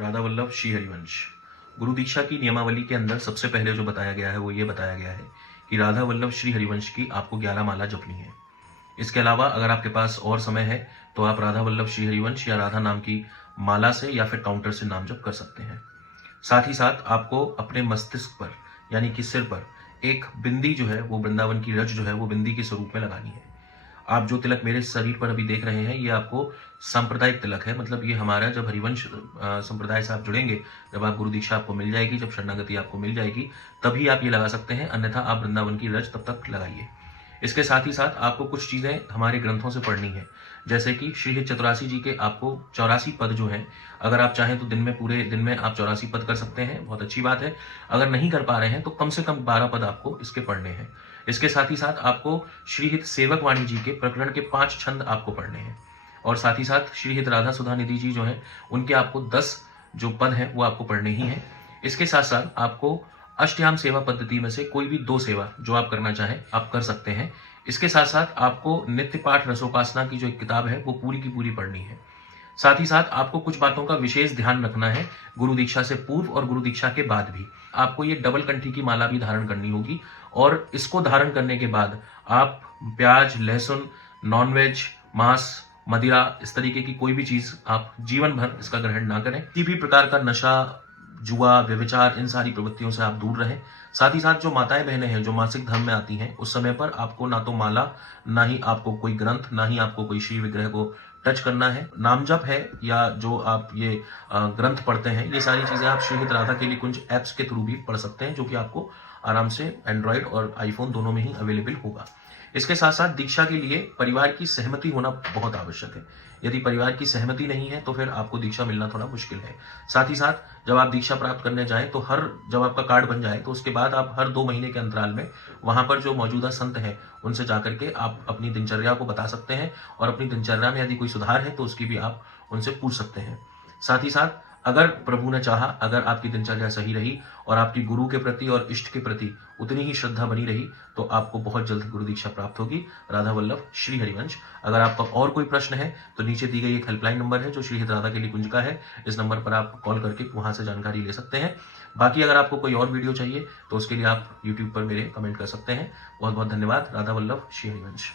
राधा वल्लभ श्री हरिवंश। गुरु दीक्षा की नियमावली के अंदर सबसे पहले जो बताया गया है वो ये बताया गया है कि राधा वल्लभ श्री हरिवंश की आपको 11 माला जपनी है। इसके अलावा अगर आपके पास और समय है तो आप राधा वल्लभ श्री हरिवंश या राधा नाम की माला से या फिर काउंटर से नाम जप कर सकते हैं। साथ ही साथ आपको अपने मस्तिष्क पर यानी कि सिर पर एक बिंदी जो है वो वृंदावन की रज जो है वो बिंदी के स्वरूप में लगानी है। आप जो तिलक मेरे शरीर पर अभी देख रहे हैं ये आपको सांप्रदायिक तिलक है, मतलब ये हमारा जब हरिवंश संप्रदाय से आप जुड़ेंगे, जब आप गुरु दीक्षा आपको मिल जाएगी, जब शरणागति आपको मिल जाएगी, तभी आप ये लगा सकते हैं, अन्यथा आप वृंदावन की रज तब तक लगाइए। इसके साथ ही साथ आपको कुछ चीज़ें हमारे ग्रंथों से पढ़नी है, जैसे कि श्री चतुरासी जी के आपको 84 पद जो हैं, अगर आप चाहें तो दिन में पूरे दिन में आप 84 पद कर सकते हैं, बहुत अच्छी बात है। अगर नहीं कर पा रहे हैं तो कम से कम 12 पद आपको इसके पढ़ने हैं। इसके साथ ही साथ आपको श्रीहित सेवक वाणी जी के प्रकरण के 5 छंद आपको पढ़ने हैं, और साथ ही साथ श्रीहित राधा सुधा निधि जी जो हैं उनके आपको 10 जो पद हैं वो आपको पढ़ने ही हैं। इसके साथ साथ आपको अष्टयाम सेवा पद्धति में से कोई भी 2 सेवा जो आप करना चाहें आप कर सकते हैं। इसके साथ साथ आपको नित्य पाठ रसोपासना की जो एक किताब है वो पूरी की पूरी पढ़नी है। साथ ही साथ आपको कुछ बातों का विशेष ध्यान रखना है, गुरु दीक्षा से पूर्व और गुरु दीक्षा के बाद भी आपको ये डबल कंठी की माला भी धारण करनी होगी, और इसको धारण करने के बाद आप प्याज, लहसुन, नॉनवेज, मांस, मदिरा, इस तरीके की कोई भी चीज आप जीवन भर इसका ग्रहण ना करें। किसी भी प्रकार का नशा, जुआ, व्यभिचार, इन सारी प्रवृत्तियों से आप दूर रहें। साथ ही साथ जो माताएं बहनें हैं जो मासिक धर्म में आती हैं, उस समय पर आपको ना तो माला, ना ही आपको कोई ग्रंथ, ना ही आपको कोई श्री विग्रह को टच करना है। नाम जप है या जो आप ये ग्रंथ पढ़ते हैं, ये सारी चीजें आप श्रीहित राधा के लिए कुछ ऐप्स के थ्रू भी पढ़ सकते हैं, जो कि आपको आराम से एंड्रॉयड और आईफोन दोनों में ही अवेलेबल होगा। इसके साथ साथ दीक्षा के लिए परिवार की सहमति होना बहुत आवश्यक है। यदि परिवार की सहमति नहीं है तो फिर आपको दीक्षा मिलना थोड़ा मुश्किल है। साथ ही साथ जब आप दीक्षा प्राप्त करने जाएं तो जब आपका कार्ड बन जाए तो उसके बाद आप हर 2 महीने के अंतराल में वहां पर जो मौजूदा संत हैं उनसे जाकर के आप अपनी दिनचर्या को बता सकते हैं, और अपनी दिनचर्या में यदि कोई सुधार है तो उसकी भी आप उनसे पूछ सकते हैं। साथ ही साथ अगर प्रभु ने चाहा, अगर आपकी दिनचर्या सही रही और आपकी गुरु के प्रति और इष्ट के प्रति उतनी ही श्रद्धा बनी रही, तो आपको बहुत जल्द गुरु दीक्षा प्राप्त होगी। राधा वल्लभ श्री हरिवंश। अगर आपका और कोई प्रश्न है तो नीचे दी गई एक हेल्पलाइन नंबर है जो श्रीहित राधा के लिए कुंज का है, इस नंबर पर आप कॉल करके वहां से जानकारी ले सकते हैं। बाकी अगर आपको कोई और वीडियो चाहिए तो उसके लिए आप यूट्यूब पर मेरे कमेंट कर सकते हैं। बहुत बहुत धन्यवाद। राधा वल्लभ श्री हरिवंश।